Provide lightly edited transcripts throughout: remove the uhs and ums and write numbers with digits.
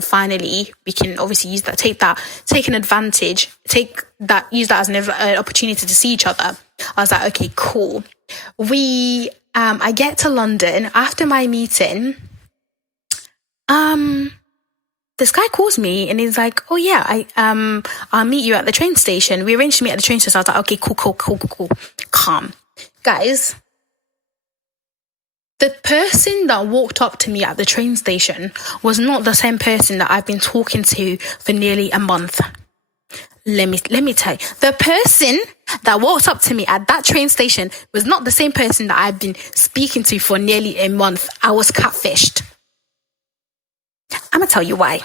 finally we can obviously use that, take an advantage, use that as an opportunity to see each other. I was like, okay, cool. I get to London after my meeting. This guy calls me and he's like, oh yeah, I'll meet you at the train station. We arranged to meet at the train station. I was like, okay, cool. Calm. Guys, the person that walked up to me at the train station was not the same person that I've been talking to for nearly a month. Let me tell you, the person that walked up to me at that train station was not the same person that I've been speaking to for nearly a month. I was catfished. I'm gonna tell you why.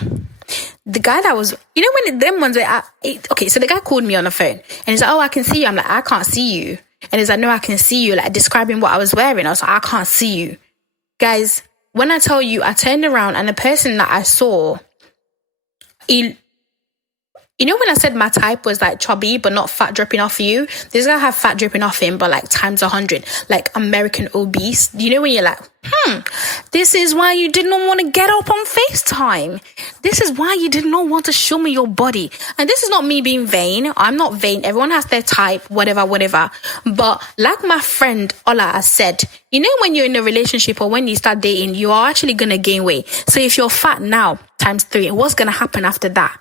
The guy that was, when them ones were okay, so the guy called me on the phone and he's like, oh, I can see you. I'm like, I can't see you. And he's like, no, I can see you, like describing what I was wearing. I was like, I can't see you. Guys, when I tell you, I turned around and the person that I saw, when I said my type was like chubby but not fat dripping off you, this guy had fat dripping off him but like times 100, like American obese. When you're like, this is why you did not want to get up on FaceTime. This is why you did not want to show me your body. And this is not me being vain. I'm not vain. Everyone has their type, whatever. But like my friend Ola has said, when you're in a relationship or when you start dating, you are actually going to gain weight. So if you're fat now, times 3, what's going to happen after that?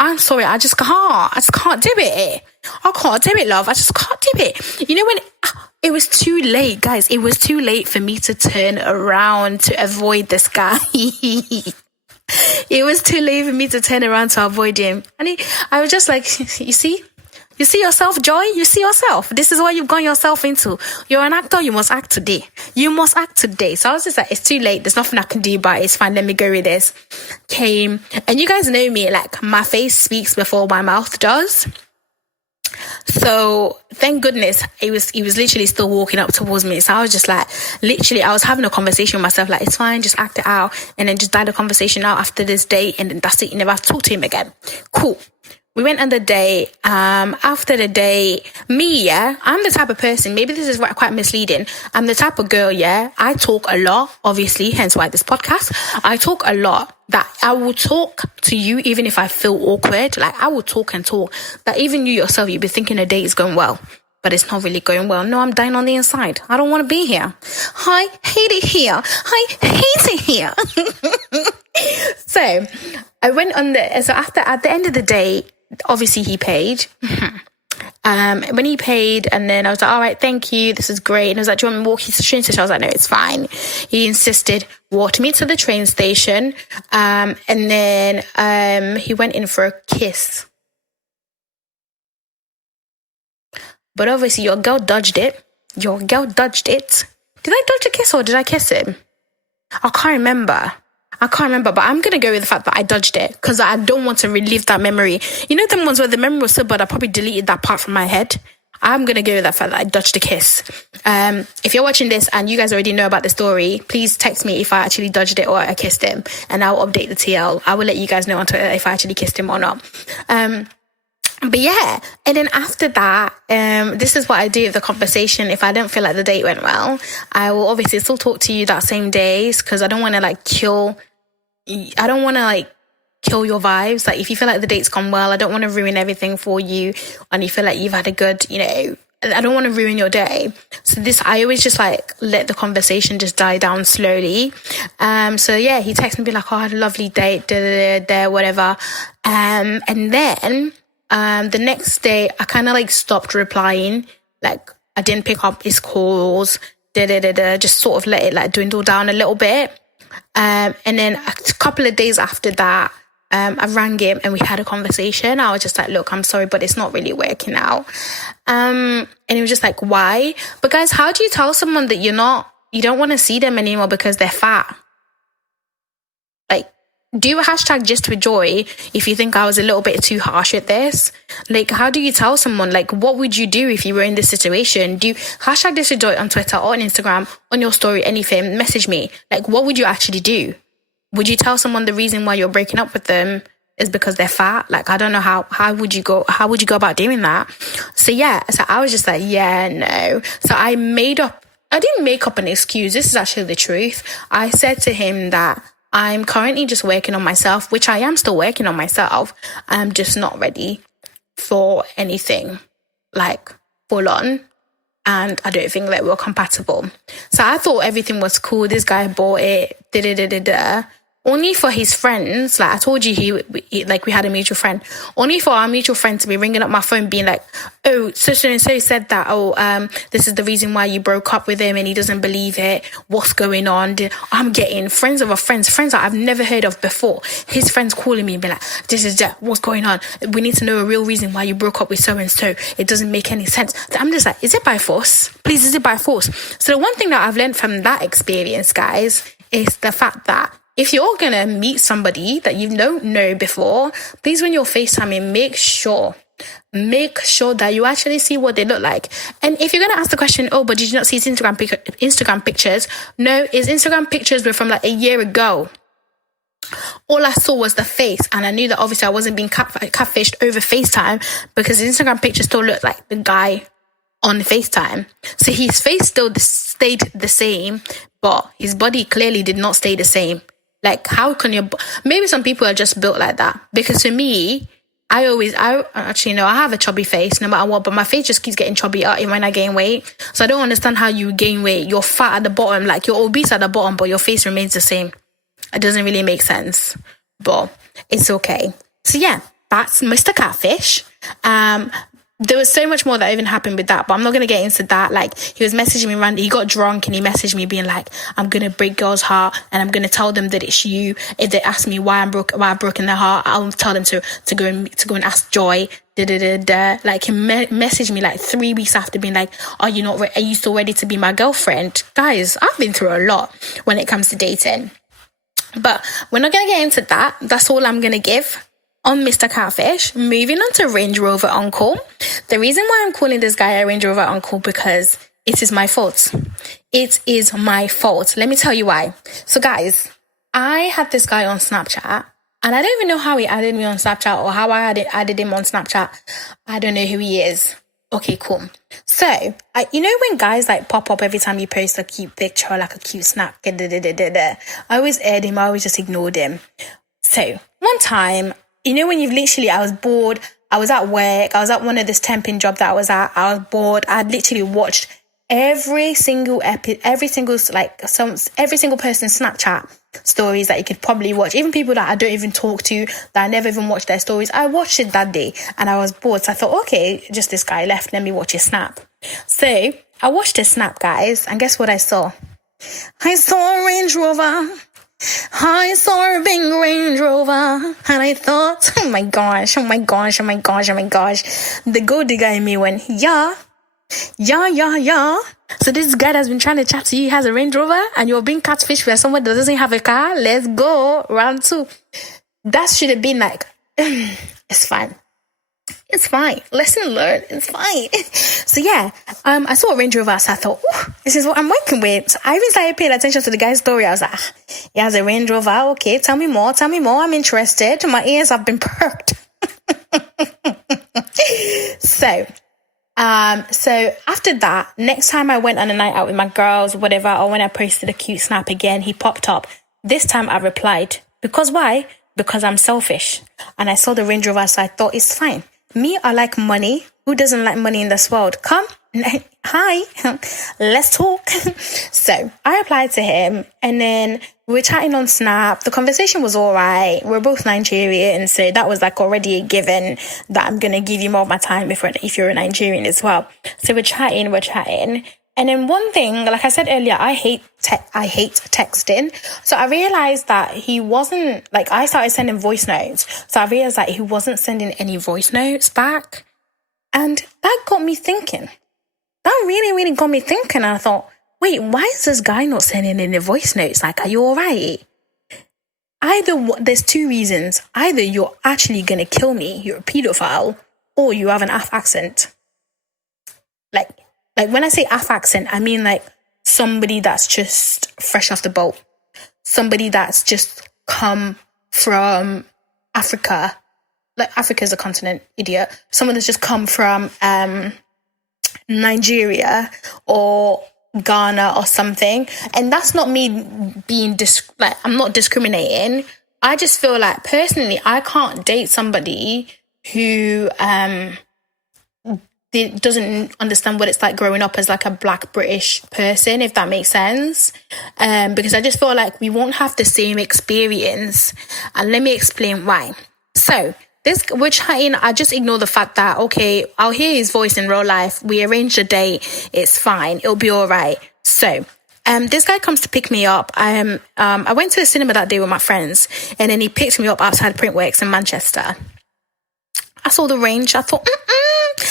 I'm sorry, I just can't do it. I can't do it, love. I just can't do it. When it was too late, guys. It was too late for me to turn around to avoid this guy. It was too late for me to turn around to avoid him. And I was just like, you see yourself, Joy? You see yourself? This is what you've gone yourself into. You're an actor. You must act today. So I was just like, it's too late. There's nothing I can do, but it's fine. Let me go with this. Came. And you guys know me, like my face speaks before my mouth does. So thank goodness he was literally still walking up towards me. So I was just like, literally, I was having a conversation with myself, like, it's fine, just act it out and then just die the conversation out after this date, and then that's it. You never have to talk to him again. Cool. We went on the date. After the date, I'm the type of person, maybe this is quite misleading. I'm the type of girl, I talk a lot, obviously, hence why this podcast. I talk a lot, that I will talk to you even if I feel awkward. Like, I will talk and talk, that even you yourself, you'll be thinking the date is going well, but it's not really going well. No, I'm dying on the inside. I don't want to be here. I hate it here. So I went on at the end of the day, obviously he paid. When he paid, and then I was like, all right, thank you, this is great. And he was like, do you want me to walk you to the train station? I was like, no, it's fine. He insisted, walked me to the train station, and then he went in for a kiss. But obviously your girl dodged it. Did I dodge a kiss or did I kiss him? I can't remember, but I'm going to go with the fact that I dodged it because I don't want to relive that memory. Them ones where the memory was so bad, I probably deleted that part from my head. I'm going to go with the fact that I dodged a kiss. If you're watching this and you guys already know about the story, please text me if I actually dodged it or I kissed him, and I'll update the TL. I will let you guys know on Twitter if I actually kissed him or not. But yeah, and then after that, this is what I do with the conversation. If I don't feel like the date went well, I will obviously still talk to you that same days because I don't want to kill your vibes. Like, if you feel like the date's gone well, I don't want to ruin everything for you, and you feel like you've had a good, I don't want to ruin your day. So I always just let the conversation just die down slowly. So yeah, he texted me, be like, oh, I had a lovely date, whatever. And then the next day I kind of stopped replying. Like, I didn't pick up his calls, just sort of let it dwindle down a little bit. And then a couple of days after that, I rang him and we had a conversation. I was just like, look, I'm sorry, but it's not really working out. And he was just like, why? But guys, how do you tell someone that you don't want to see them anymore because they're fat? Do a hashtag just with joy if you think I was a little bit too harsh with this. How do you tell someone? What would you do if you were in this situation? Do hashtag this with joy on Twitter or on Instagram, on your story, anything, message me. What would you actually do? Would you tell someone the reason why you're breaking up with them is because they're fat? I don't know how would you go about doing that? So yeah, so I was just like, yeah, no. So I didn't make up an excuse. This is actually the truth. I said to him that I'm currently just working on myself, which I am still working on myself. I'm just not ready for anything like full on. And I don't think that we're compatible. So I thought everything was cool. This guy bought it, only for his friends. Like I told you, he like we had a mutual friend. Only for our mutual friend to be ringing up my phone, being like, "Oh, so and so said that. This is the reason why you broke up with him, and he doesn't believe it. What's going on?" I'm getting friends of friends that I've never heard of before. His friends calling me and be like, "This is that. What's going on? We need to know a real reason why you broke up with so and so. It doesn't make any sense." I'm just like, "Is it by force? Please, is it by force?" So the one thing that I've learned from that experience, guys, is the fact that if you're going to meet somebody that you don't know before, please, when you're FaceTiming, make sure that you actually see what they look like. And if you're going to ask the question, "Oh, but did you not see his Instagram pictures?" No, his Instagram pictures were from like a year ago. All I saw was the face, and I knew that obviously I wasn't being catfished over FaceTime because his Instagram picture still looked like the guy on FaceTime. So his face still stayed the same, but his body clearly did not stay the same. Like, how can maybe some people are just built like that. Because for me, I actually know I have a chubby face no matter what, but my face just keeps getting chubbier even when I gain weight. So I don't understand how you gain weight. You're fat at the bottom, like you're obese at the bottom, but your face remains the same. It doesn't really make sense, but it's okay. So yeah, that's Mr. Catfish. There was so much more that even happened with that, but I'm not going to get into that. Like, he was messaging me randomly. He got drunk and he messaged me being like, "I'm going to break girls' heart and I'm going to tell them that it's you. If they ask me why I've broken their heart, I'll tell them to go and ask Joy." Like, he messaged me like 3 weeks after being like, "Are you still ready to be my girlfriend?" Guys, I've been through a lot when it comes to dating, but we're not going to get into that. That's all I'm going to give on Mr. Catfish. Moving on to Range Rover Uncle. The reason why I'm calling this guy a Range Rover Uncle, because it is my fault. It is my fault. Let me tell you why. So guys, I had this guy on Snapchat, and I don't even know how he added me on Snapchat or how I added him on Snapchat. I don't know who he is. Okay, cool. So, when guys like pop up every time you post a cute picture, like a cute snap, I always aired him. I always just ignored him. So one time, when I was bored, I was at work, I was at one of this temping job that I was at, I was bored, I had literally watched every single person's Snapchat stories that you could probably watch, even people that I don't even talk to, that I never even watched their stories. I watched it that day, and I was bored, so I thought, okay, just this guy left, let me watch his snap. So, I watched his snap, guys, and guess what I saw? I saw a Range Rover. I saw a big Range Rover, and I thought, oh my gosh, the gold digger in me went, yeah. So this guy that's been trying to chat to you has a Range Rover, and you're being catfished by someone that doesn't have a car. Let's go, round 2. That should have been like, it's fine. Lesson learned. It's fine. So yeah, I saw a Range Rover, so I thought, this is what I'm working with. So I even started paying attention to the guy's story. I was like, he has a Range Rover. Okay, tell me more. I'm interested. My ears have been perked. So after that, next time I went on a night out with my girls, whatever, or when I posted a cute snap again, he popped up. This time I replied. Because why? Because I'm selfish. And I saw the Range Rover, so I thought it's fine. Me, I like money. Who doesn't like money in this world? Come. Hi. Let's talk. So I replied to him, and then we were chatting on Snap. The conversation was all right. We're both Nigerian, so that was like already a given that I'm going to give you more of my time if you're a Nigerian as well. So we're chatting. And then one thing, like I said earlier, I hate texting. So I realized that he wasn't, like, I started sending voice notes. So I realized that he wasn't sending any voice notes back. And that got me thinking. That really, really got me thinking. And I thought, wait, why is this guy not sending any voice notes? Like, are you all right? There's 2 reasons. Either you're actually going to kill me, you're a pedophile, or you have an Af accent. Like when I say Af accent, I mean like somebody that's just fresh off the boat. Somebody that's just come from Africa. Like, Africa is a continent, idiot. Someone that's just come from Nigeria or Ghana or something. And that's not me being I'm not discriminating. I just feel like personally I can't date somebody who doesn't understand what it's like growing up as like a Black British person, if that makes sense. Because I just feel like we won't have the same experience. And let me explain why. So we're chatting. I just ignore the fact that, okay, I'll hear his voice in real life. We arranged a date. It's fine. It'll be all right. So this guy comes to pick me up. I went to the cinema that day with my friends, and then he picked me up outside Printworks in Manchester. I saw the range. I thought,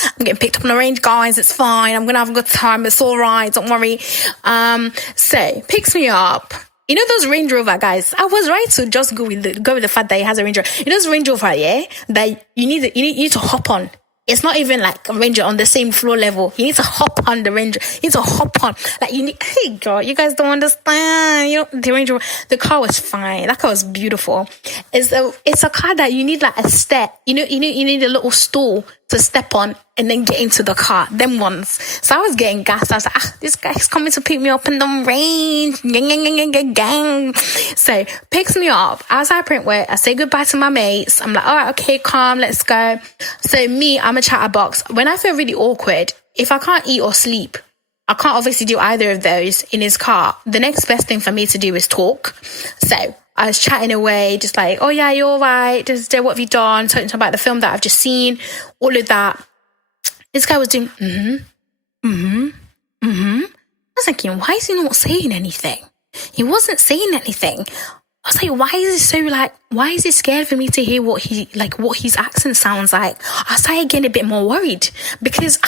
I'm getting picked up on the range, guys. It's fine. I'm going to have a good time. It's all right. Don't worry. So picks me up. You know those Range Rover guys? I was right to just go with the fact that he has a Range Rover. You know those Range Rover, yeah? That you need to hop on. It's not even like a Ranger on the same floor level. You need to hop on the Ranger. You need to hop on. Like hey girl, you guys don't understand. You know, the Ranger, the car was fine. That car was beautiful. It's a car that you need like a step. You need a little stool to step on and then get into the car. Them ones. So I was getting gassed. I was like, this guy's coming to pick me up in the range. Gang. So picks me up outside Printwork. I say goodbye to my mates. I'm like, all right, okay, calm, let's go. So I'm a chatterbox. When I feel really awkward, if I can't eat or sleep, I can't obviously do either of those in his car. The next best thing for me to do is talk. So I was chatting away, just like, oh yeah, you're all right. Just what have you done? Talking about the film that I've just seen, all of that. This guy was doing, I was thinking, why is he not saying anything? He wasn't saying anything. I was like, why is he scared for me to hear what his accent sounds like? I started getting a bit more worried because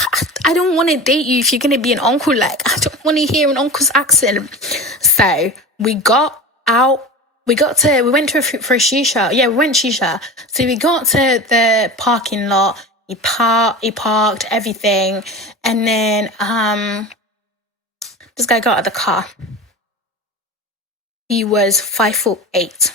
I don't want to date you if you're going to be an uncle. Like, I don't want to hear an uncle's accent. So we got out. We went for a shisha. Yeah, we went shisha. So we got to the parking lot. He parked everything. And then this guy got out of the car. He was 5'8".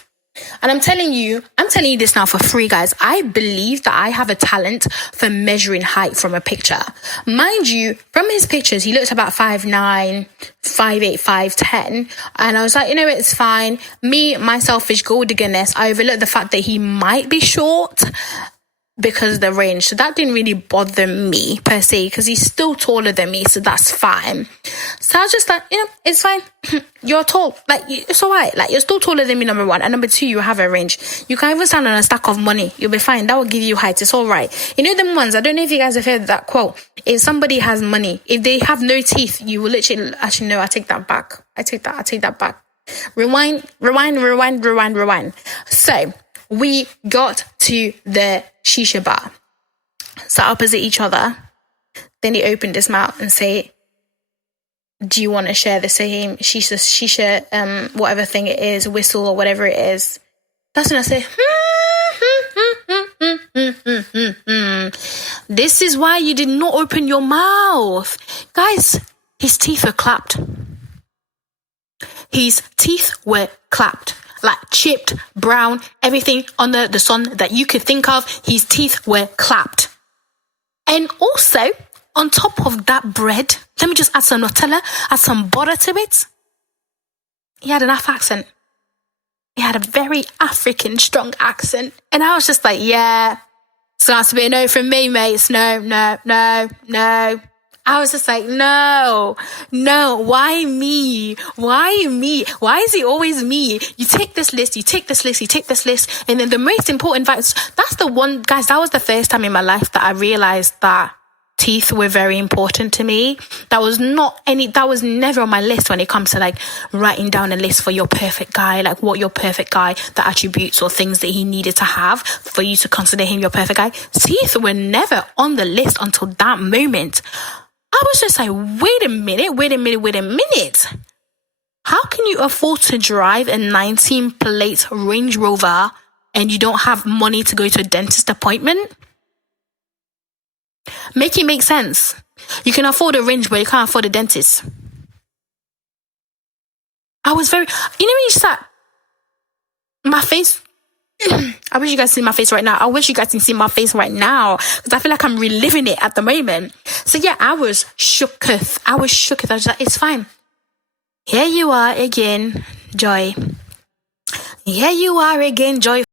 And I'm telling you this now for free, guys. I believe that I have a talent for measuring height from a picture. Mind you, from his pictures, he looked about 5'9", 5'8", 5'10". And I was like, you know, it's fine. Me, my selfish gold diggerness, I overlooked the fact that he might be short because of the range. So that didn't really bother me per se because he's still taller than me. So that's fine. So I was just like, you know, it's fine. You're tall. Like, it's all right. Like, you're still taller than me, number one. And number two, you have a range. You can even stand on a stack of money. You'll be fine. That will give you height. It's all right. You know them ones? I don't know if you guys have heard that quote. If somebody has money, if they have no teeth, you will literally... Actually, no, I take that back. I take that back. Rewind. So, we got to the shisha bar. Sat opposite each other. Then he opened his mouth and said, do you want to share the same shisha, whatever thing it is, whistle or whatever it is? That's when I say, this is why you did not open your mouth. Guys, his teeth were clapped. His teeth were clapped. Like chipped, brown, everything under the sun that you could think of, his teeth were clapped. And also, on top of that bread, let me just add some Nutella, add some butter to it. He had an Af accent. He had a very African strong accent. And I was just like, yeah, it's going to have to be a no from me, mates. No. I was just like, no, why me? Why me? Why is it always me? You take this list, and then the most important facts, that's the one, guys, that was the first time in my life that I realized that teeth were very important to me. That was never on my list when it comes to like writing down a list for your perfect guy, like what your perfect guy, the attributes or things that he needed to have for you to consider him your perfect guy. Teeth were never on the list until that moment. I was just like, wait a minute. How can you afford to drive a 19-plate Range Rover and you don't have money to go to a dentist appointment? Make it make sense. You can afford a Range, but you can't afford a dentist. I was very... You know when you start... My face... I wish you guys see my face right now. I wish you guys can see my face right now because I feel like I'm reliving it at the moment. So yeah, I was shooketh. I was like, it's fine. Here you are again, Joy. Here you are again, Joy.